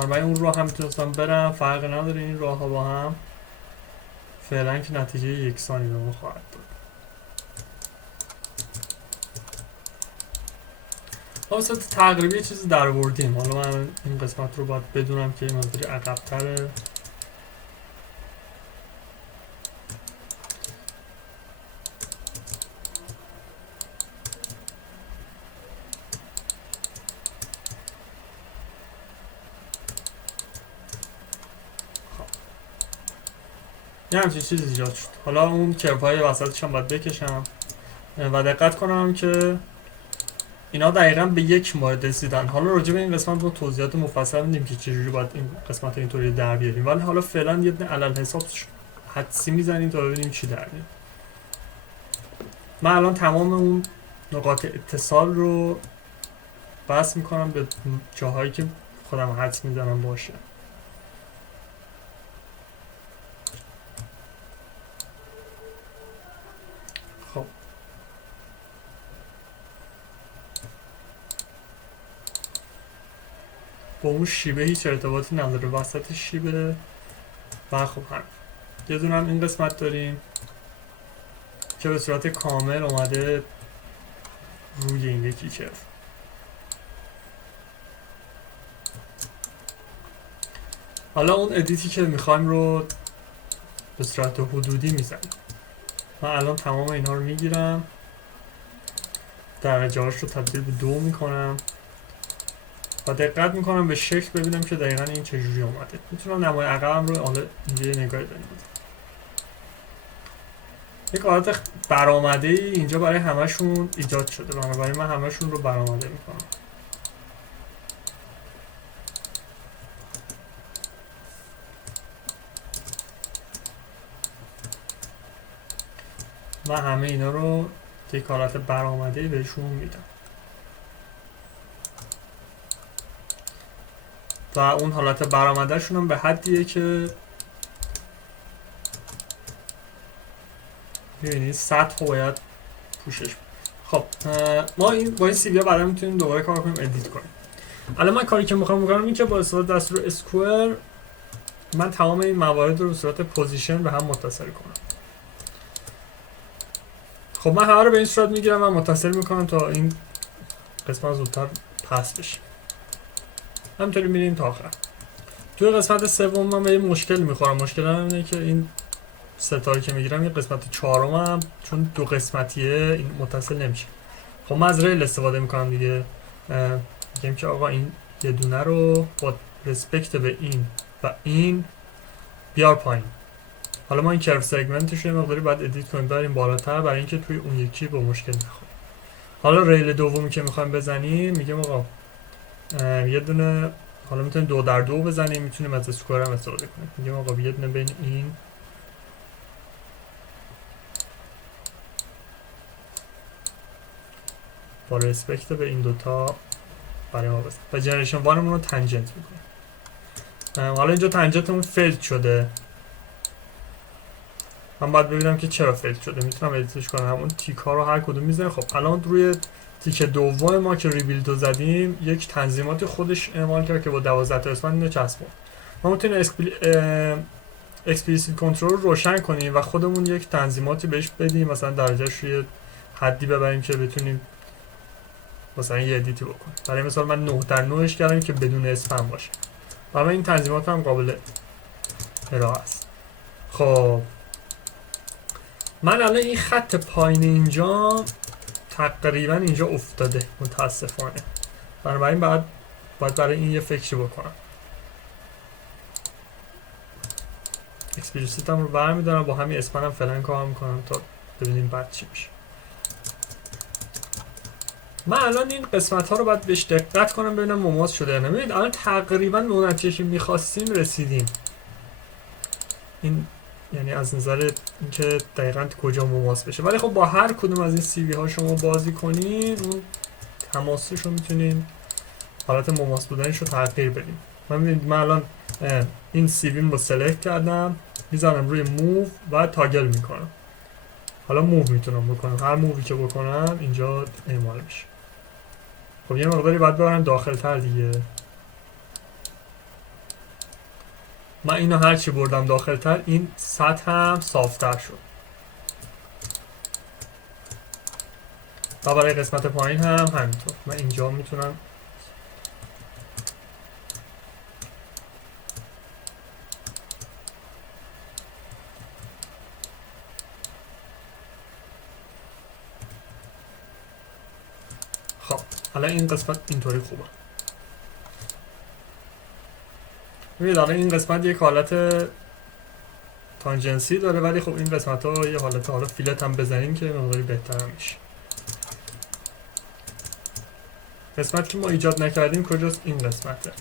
من اون راه هم میتونستم برم، فرق نداره این راه ها با هم، فعلا که نتیجه یکسانی به ما خواهد داد. واسه تقریبی چیزی در آوردیم. حالا من این قسمت رو باید بدونم که این مقداری عقب‌تره. یه همچین چیزی ایجاد شد. حالا اون کرپای وسطش هم باید بکشم و دقت کنم که اینا دقیقا به یک مورد رسیدن. حالا راجع به این قسمت با توضیحات مفصل میدیم که چجوری باید این قسمت اینطوری در بیاریم، ولی حالا فعلا یه دونه علل حساب حدسی میزنیم تا ببینیم چی در میاد. من الان تمام اون نقاط اتصال رو بس میکنم به جاهایی که خودم حدس میزنم باشه. خب با اون شیبه هیچ ارتباطی نداره، وسط شیبه. و خب هم یه دونه هم این قسمت داریم که به صورت کامل اومده روی این یکی کرف. حالا اون ادیتی که میخوایم رو به صورت حدودی میزنیم. من الان تمام اینها رو میگیرم، درجه هاش رو تبدیل به 2 میکنم و دقت میکنم به شکل ببینم که دقیقا این چجوری اومده. میتونم نمای عقبم رو حالا اینجا یه نگاهی بدم. یک حالت برآمده ای اینجا برای همشون ایجاد شده، بنابراین من همشون رو برآمده میکنم. من همه اینا رو یک حالت برآمده ای بهشون میدم و اون حالت برآمده شون هم به حدیه که میبینید سطح رو باید پوشش. خب ما این با این سی بعدا میتونیم دوباره کار کنیم، ادیت کنیم. الان من کاری که میخوام بکنم این که با استفاده دستور اسکوئر من تمام این موارد رو به صورت پوزیشن به هم متصل کنم. خب من همه رو به این صورت میگیرم و متصل میکنم تا این قسمت زودتر پس بشه. همینطوری میریم تا آخر. توی قسمت سوم من به یه مشکل میخورم. مشکل هم اینه که این ستاره که میگیرم یه قسمت چهارمم چون دو قسمتیه این متصل نمیشه. خب من از ریل استفاده میکنم دیگه. میگم که آقا این یه دونه رو با رسپکت به این و این بیار پایین. حالا ما این کرو سگمنتش رو مقداری باید ادیت کنیم بریم بالاتر برای اینکه توی اون یکی با مشکل نخوریم. حالا ریل دومی که میخوایم بزنیم میگم آقا یه دونه، حالا میتونیم 2 در 2 بزنیم، میتونیم از اسکوئر هم استفاده کنیم. میگم آقا یه دونه بین این با رسپکت به این دوتا برای ما بزنیم و جنریشن وانمون رو تنجنت میکنیم. حالا اینجا تنجنتمون فیلد شده، من باید ببینم که چرا فیلد شده. میتونم ادیتش کنم، همون تیک ها رو هر کدوم میزنیم. خب الان روی تیک دوم ما که ریبیلد رو زدیم یک تنظیمات خودش اعمال کرد که با 12 تا اسپند اینو چسبون. ما میتونیم اکسپلیسیت کنترل رو روشن کنیم و خودمون یک تنظیماتی بهش بدیم، مثلا درجهش رو یه حدی ببریم که بتونیم مثلا یه ادیتی بکنیم. برای مثال من 9 در 9 ش کردم که بدون اسپند باشه و این تنظیمات هم قابل ارائه است. خب من الان این خط پایین اینجا تقریبا اینجا افتاده متاسفانه، بنابراین باید برای این یه فکری بکنم. اکسپلیسیتم رو برمیدارم، با همین اسپنم فعلا کار میکنم تا ببینیم بعد چی میشه. من الان این قسمت ها رو باید بهش دقت کنم ببینم مماس شده یا نه. ببینید الان تقریبا به اون نتیجه که میخواستیم رسیدیم. این یعنی از نظر اینکه دقیقاً کجا مماس بشه، ولی خب با هر کدوم از این سی وی ها شما بازی کنین اون تماسش رو میتونین حالت مماس بودنش رو تغییر بدیم. من الان این سی وی رو سلکت کردم، میزنم روی موو و تاگل میکنم. حالا موو میتونم بکنم، هر مووی که بکنم اینجا اعمال میشه. خب یه مقداری باید ببرم داخل تر دیگه. من اینو هرچی بردم داخل تر این سطح هم صافتر شد. و برای قسمت پایین هم همینطور. من اینجا میتونم خب حالا این قسمت اینطوری خوبه. ببینید الان این قسمت یک حالت تانجنسی داره، ولی خب این قسمت ها یه حالت حالا فیلت هم بزنیم که مقداری بهتر هم میشه. قسمت که ما ایجاد نکردیم کجاست؟ این قسمته.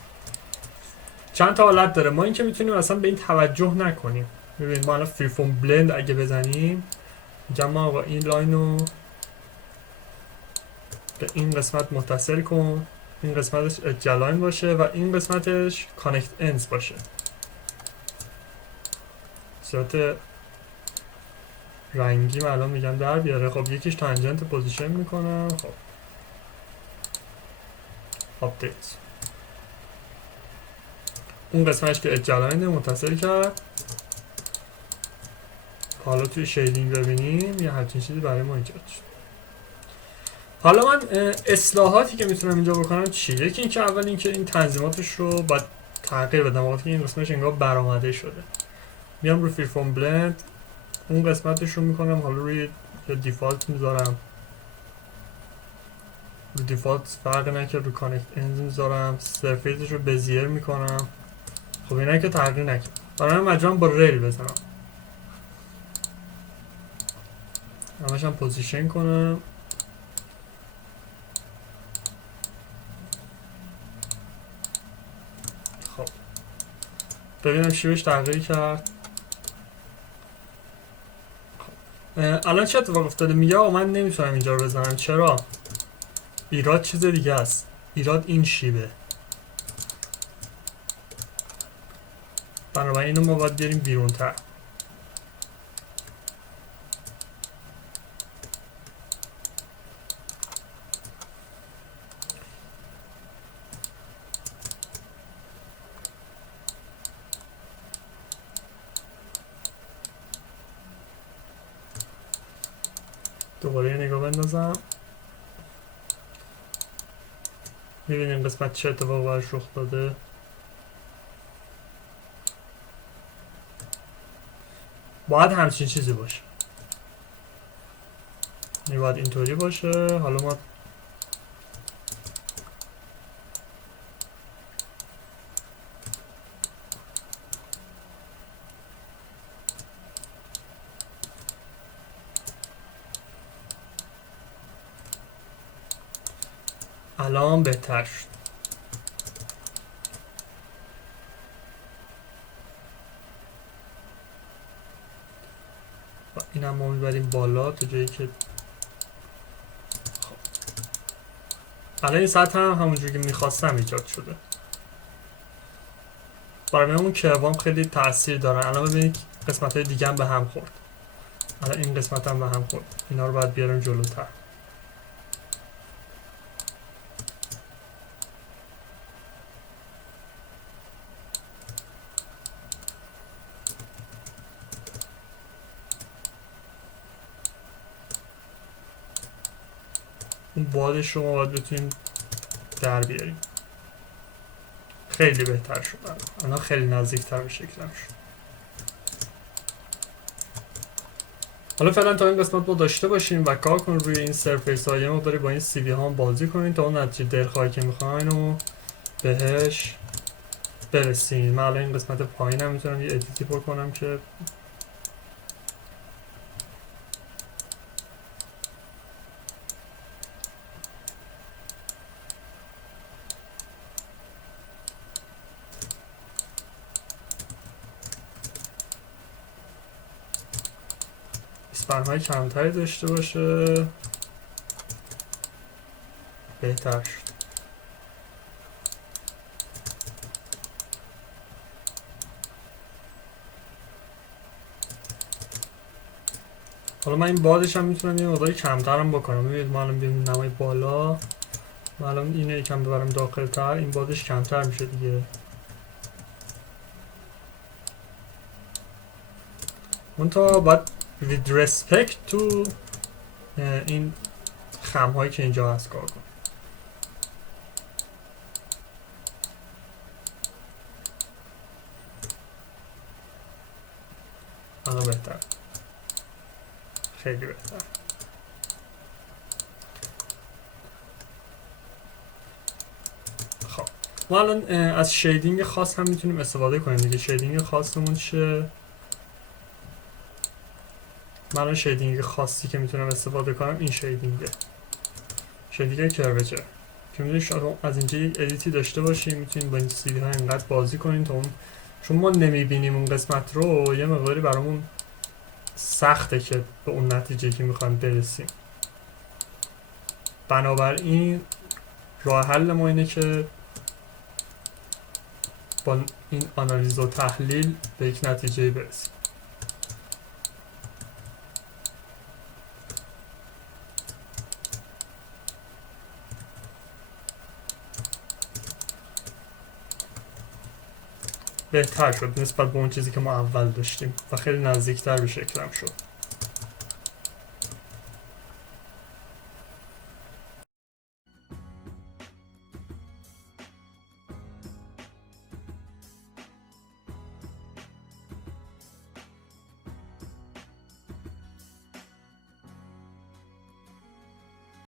چند تا حالت داره. ما این که میتونیم اصلا به این توجه نکنیم. ببینید ما الان فری فرم بلند اگه بزنیم میگم ما آقا این لاین رو به این قسمت متصل کن، این قسمتش اجلاین باشه و این قسمتش کانکت اندز باشه. صورت رنگی من الان میگم در بیاره. خب یکیش تانجنت پوزیشن میکنم. خب آپدیت اون قسمتش که اجلاین متصل کرد. حالا توی شیدینگ ببینیم یه همچین چیزی برای ما ایجاد شد. حالا من اصلاحاتی که میتونم اینجا بکنم چیه؟ یکی اینکه اول اینکه این تنظیماتش رو باید تغییر بدم وقتی این قسمتش انگار برآمده شده. میام روی فری فرم بلند اون قسمتش رو میکنم حالا روی دیفالت میذارم. روی دیفالت فرق نکرد، روی کانکت اندز میذارم. سرفیسش رو بزیر میکنم. خب اینا که تغییر نکرد. برای من مجبورم با ریل بزنم. همش هم پوزیشن کنم. خب ببینم شیبش تغییر کرد. الان چه اتفاق افتاده؟ میگه من نمیتونم اینجا رو بزنم. چرا؟ ایراد چیز دیگه است. ایراد این شیبه. بنابراین اینو ما باید بیاریم بیرون تر. دوباره یه نگاه بندازم. میبینیم قسمت چه اتفاق برش رخ داده. باید همچین چیزی باشه. این باید اینطوری باشه. حالا ما الان بهتر شد. و این هم ما میبریم بالا تا جایی که خب. الان این سطح هم همونجوری که میخواستم ایجاد شده. برای من اون کروام خیلی تاثیر دارن. الان ببینید قسمت های دیگه هم به هم خورد. الان این قسمت هم به هم خورد. اینا رو باید بیارم جلوتر. اون بادش رو ما باید بتونیم در بیاریم. خیلی بهتر شد. الان خیلی نزدیکتر به شکلم شد. حالا فعلا تا این قسمت ما داشته باشیم و کار کنیم روی این سرفیس ها. یه مقداری با این سی وی ها هم بازی کنیم تا اون نتیجه دلخواهی که میخواین و بهش برسیم. من الان این قسمت پایین هم میتونم یه ادیتی پر کنم که اسپن های کمتری داشته باشه. بهتر شد. حالا من این بادش هم میتونم یه مقداری کمتر هم بکنم. ببینید ما الان بیاریم نمای بالا. من الان اینو یکم ببرم داخل تر. این بادش کمتر میشه دیگه. منتها باید with respect to این خم‌هایی که اینجا هست کار کنیم. الان بهتر، خیلی بهتر. خب ما الان از شیدینگ خاص هم میتونیم استفاده کنیم دیگه. شیدینگ خاصمون چیه؟ من الان شیدینگ خاصی که میتونم استفاده کنم این شیدینگه، شیدینگ کروچر، که میتونید شما از اینجا یک ادیتی داشته باشیم. میتونید با این سیدی ها اینقدر بازی کنین تا اون، چون ما نمیبینیم اون قسمت رو، یه مقداری برامون سخته که به اون نتیجه که میخوایم برسیم. بنابراین راه حل ما اینه که با این آنالیز و تحلیل به یک نتیجه برسیم. بهتر شد نسبت به اون چیزی که ما اول داشتیم و خیلی نزدیکتر به شکلم شد.